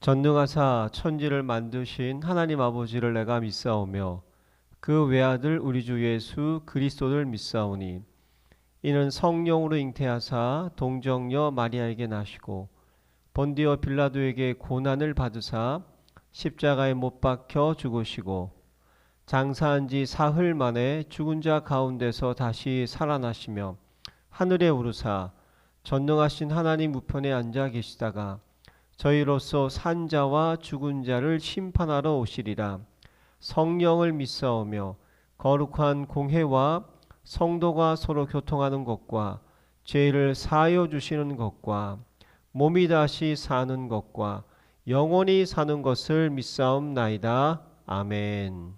전능하사 천지를 만드신 하나님 아버지를 내가 믿사오며 그 외아들 우리 주 예수 그리스도를 믿사오니 이는 성령으로 잉태하사 동정녀 마리아에게 나시고 본디오 빌라도에게 고난을 받으사 십자가에 못 박혀 죽으시고 장사한 지 사흘 만에 죽은 자 가운데서 다시 살아나시며 하늘에 오르사 전능하신 하나님 우편에 앉아 계시다가 저희로서 산 자와 죽은 자를 심판하러 오시리라. 성령을 믿사오며 거룩한 공회와 성도가 서로 교통하는 것과 죄를 사하여 주시는 것과 몸이 다시 사는 것과 영원히 사는 것을 믿사옵나이다. 아멘.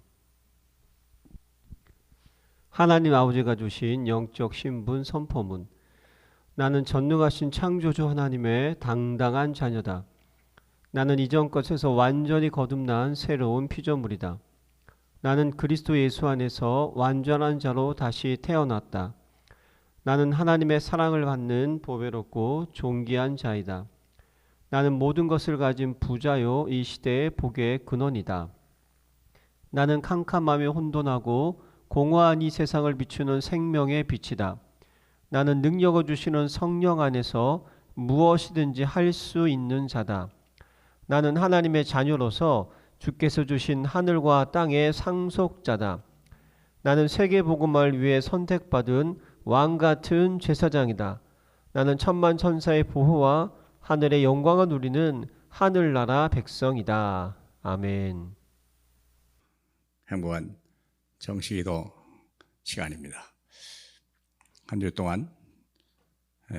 하나님 아버지가 주신 영적 신분 선포문. 나는 전능하신 창조주 하나님의 당당한 자녀다. 나는 이전 것에서 완전히 거듭난 새로운 피조물이다. 나는 그리스도 예수 안에서 완전한 자로 다시 태어났다. 나는 하나님의 사랑을 받는 보배롭고 존귀한 자이다. 나는 모든 것을 가진 부자요 이 시대의 복의 근원이다. 나는 캄캄하며 혼돈하고 공허한 이 세상을 비추는 생명의 빛이다. 나는 능력을 주시는 성령 안에서 무엇이든지 할 수 있는 자다. 나는 하나님의 자녀로서 주께서 주신 하늘과 땅의 상속자다. 나는 세계복음을 위해 선택받은 왕같은 제사장이다. 나는 천만 천사의 보호와 하늘의 영광을 누리는 하늘나라 백성이다. 아멘. 행복한 정시기도 시간입니다. 한 주 동안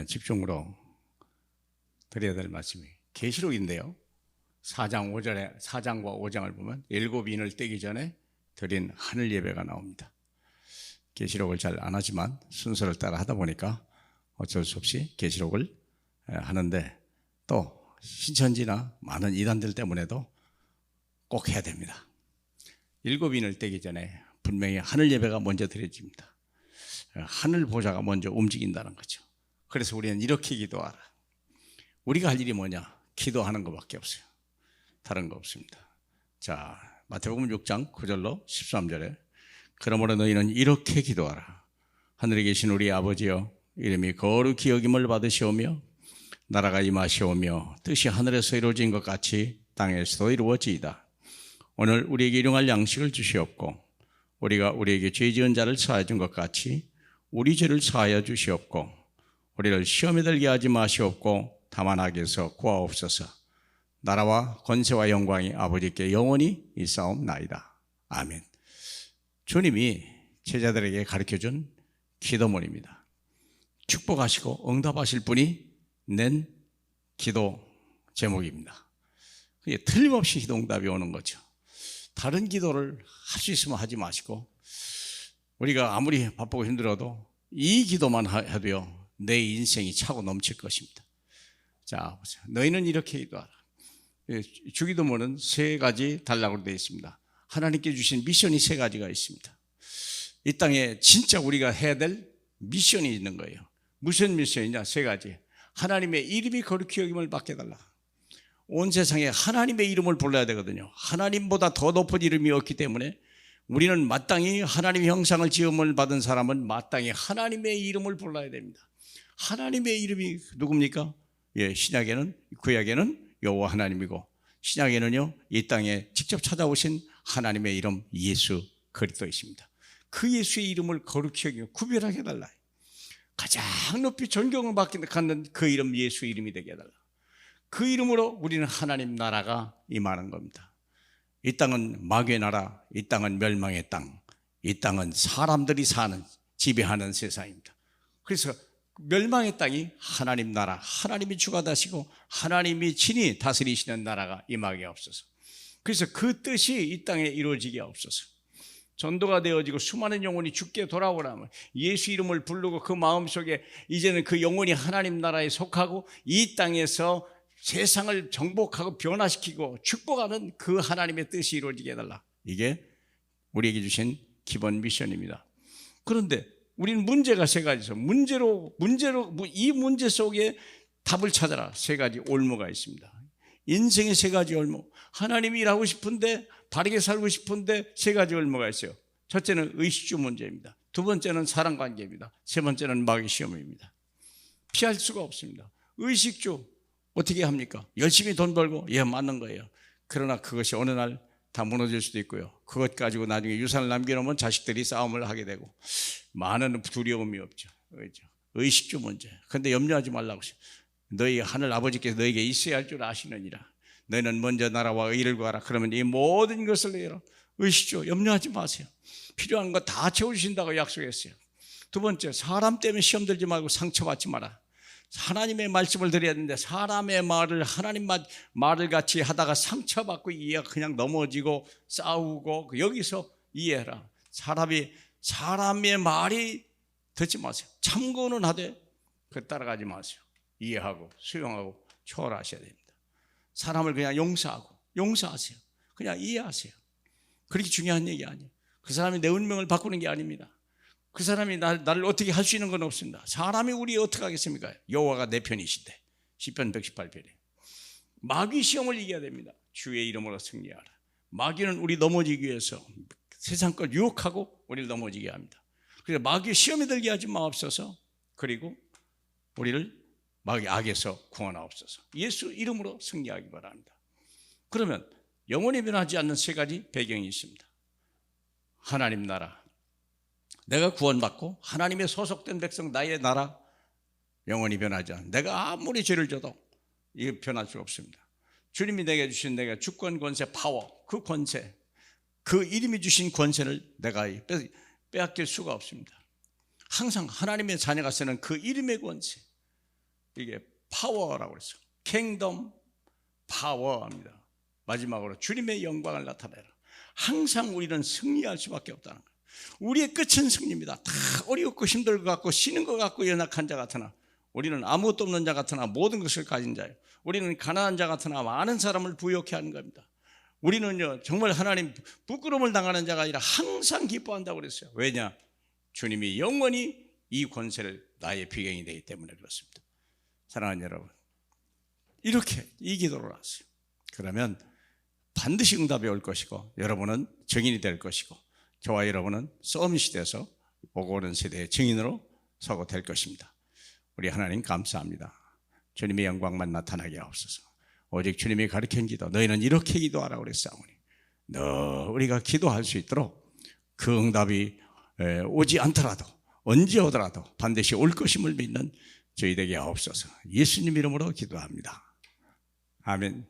집중으로 드려야 될 말씀이 계시록인데요. 4장과 5장을 보면 일곱 인을 떼기 전에 드린 하늘 예배가 나옵니다. 계시록을 잘 안 하지만 순서를 따라 하다 보니까 어쩔 수 없이 계시록을 하는데 또 신천지나 많은 이단들 때문에도 꼭 해야 됩니다. 일곱 인을 떼기 전에 분명히 하늘 예배가 먼저 드려집니다. 하늘 보좌가 먼저 움직인다는 거죠. 그래서 우리는 이렇게 기도하라. 우리가 할 일이 뭐냐? 기도하는 것밖에 없어요. 다른 거 없습니다. 자, 마태복음 6장 9절로 13절에 그러므로 너희는 이렇게 기도하라. 하늘에 계신 우리 아버지여, 이름이 거룩히 여김을 받으시오며 나라가 임하시오며 뜻이 하늘에서 이루어진 것 같이 땅에서도 이루어지이다. 오늘 우리에게 일용할 양식을 주시옵고 우리가 우리에게 죄 지은 자를 사하여 준 것 같이 우리 죄를 사하여 주시옵고 우리를 시험에 들게 하지 마시옵고 다만 악에서 구하옵소서. 나라와 권세와 영광이 아버지께 영원히 있사옵나이다. 아멘. 주님이 제자들에게 가르쳐준 기도문입니다. 축복하시고 응답하실 분이 낸 기도 제목입니다. 그게 틀림없이 기도응답이 오는 거죠. 다른 기도를 할 수 있으면 하지 마시고 우리가 아무리 바쁘고 힘들어도 이 기도만 해도요 내 인생이 차고 넘칠 것입니다. 자, 보세요. 너희는 이렇게 기도하라. 주기도문은 세 가지 단락으로 되어 있습니다. 하나님께 주신 미션이 세 가지가 있습니다. 이 땅에 진짜 우리가 해야 될 미션이 있는 거예요. 무슨 미션이냐? 세 가지. 하나님의 이름이 거룩히 여김을 받게 해달라. 온 세상에 하나님의 이름을 불러야 되거든요. 하나님보다 더 높은 이름이 없기 때문에 우리는 마땅히 하나님의 형상을 지음을 받은 사람은 마땅히 하나님의 이름을 불러야 됩니다. 하나님의 이름이 누굽니까? 신약에는, 구약에는 여호와 하나님이고 신약에는요 이 땅에 직접 찾아오신 하나님의 이름 예수 그리스도이십니다. 그 예수의 이름을 거룩히 여기며 구별하게 해달라. 가장 높이 존경을 받는 그 이름 예수 이름이 되게 해달라. 그 이름으로 우리는 하나님 나라가 임하는 겁니다. 이 땅은 마귀의 나라, 이 땅은 멸망의 땅, 이 땅은 사람들이 사는 지배하는 세상입니다. 그래서 멸망의 땅이 하나님 나라, 하나님이 주가 되시고 하나님이 친히 다스리시는 나라가 임하게 없어서, 그래서 그 뜻이 이 땅에 이루어지게 없어서 전도가 되어지고 수많은 영혼이 주께 돌아오라면 예수 이름을 부르고 그 마음속에 이제는 그 영혼이 하나님 나라에 속하고 이 땅에서 세상을 정복하고 변화시키고 축복하는 그 하나님의 뜻이 이루어지게 해달라. 이게 우리에게 주신 기본 미션입니다. 그런데 우리는 문제가 세 가지죠. 이 문제 속에 답을 찾아라. 세 가지 올무가 있습니다. 인생의 세 가지 올무. 하나님이 일하고 싶은데, 바르게 살고 싶은데 세 가지 올무가 있어요. 첫째는 의식주 문제입니다. 두 번째는 사랑관계입니다. 세 번째는 마귀 시험입니다. 피할 수가 없습니다. 의식주 어떻게 합니까? 열심히 돈 벌고 맞는 거예요. 그러나 그것이 어느 날 다 무너질 수도 있고요. 그것 가지고 나중에 유산을 남겨놓으면 자식들이 싸움을 하게 되고 많은 두려움이 없죠. 의식주 문제. 그런데 염려하지 말라고 하세요. 너희 하늘 아버지께서 너에게 있어야 할 줄 아시느니라. 너희는 먼저 나라와 의를 구하라. 그러면 이 모든 것을 내라. 의식주 염려하지 마세요. 필요한 거 다 채워주신다고 약속했어요. 두 번째, 사람 때문에 시험 들지 말고 상처받지 마라. 하나님의 말씀을 드려야 되는데 사람의 말을 하나님 말을 같이 하다가 상처받고 이해가 그냥 넘어지고 싸우고 여기서 이해해라. 사람의 말이 듣지 마세요. 참고는 하되 그 따라가지 마세요. 이해하고 수용하고 초월하셔야 됩니다. 사람을 그냥 용서하세요. 그냥 이해하세요. 그렇게 중요한 얘기 아니에요. 그 사람이 내 운명을 바꾸는 게 아닙니다. 그 사람이 나를 어떻게 할 수 있는 건 없습니다. 사람이 우리 어떻게 하겠습니까? 여호와가 내 편이시대. 시편 118편에. 마귀 시험을 이겨야 됩니다. 주의 이름으로 승리하라. 마귀는 우리 넘어지기 위해서 세상 걸 유혹하고 우리를 넘어지게 합니다. 그래서 마귀 시험에 들게 하지 마옵소서. 그리고 우리를 마귀 악에서 구원하옵소서. 예수 이름으로 승리하기 바랍니다. 그러면 영원히 변하지 않는 세 가지 배경이 있습니다. 하나님 나라, 내가 구원받고 하나님의 소속된 백성 나의 나라, 영원히 변하지 않는, 내가 아무리 죄를 져도 이게 변할 수 없습니다. 주님이 내게 주신 내가 주권, 권세, 파워, 그 권세, 그 이름이 주신 권세를 내가 빼앗길 수가 없습니다. 항상 하나님의 자녀가 쓰는 그 이름의 권세, 이게 파워라고 그랬어요. 킹덤 파워입니다. 마지막으로 주님의 영광을 나타내라. 항상 우리는 승리할 수밖에 없다는 거예요. 우리의 끝은 승리입니다. 다 어렵고 힘들 것 같고 쉬는 것 같고 연약한 자 같으나 우리는 아무것도 없는 자 같으나 모든 것을 가진 자예요. 우리는 가난한 자 같으나 많은 사람을 부욕해 하는 겁니다. 우리는요 정말 하나님 부끄러움을 당하는 자가 아니라 항상 기뻐한다고 그랬어요. 왜냐? 주님이 영원히 이 권세를 나의 비경이 되기 때문에 그렇습니다. 사랑하는 여러분, 이렇게 이 기도를 하세요. 그러면 반드시 응답이 올 것이고 여러분은 증인이 될 것이고 저와 여러분은 서밋이 돼서 오고 오는 세대의 증인으로 서고 될 것입니다. 우리 하나님 감사합니다. 주님의 영광만 나타나게 하옵소서. 오직 주님이 가르친 기도, 너희는 이렇게 기도하라고 그랬사오니 우리가 기도할 수 있도록 그 응답이 오지 않더라도 언제 오더라도 반드시 올 것임을 믿는 저희 되게 하옵소서. 예수님 이름으로 기도합니다. 아멘.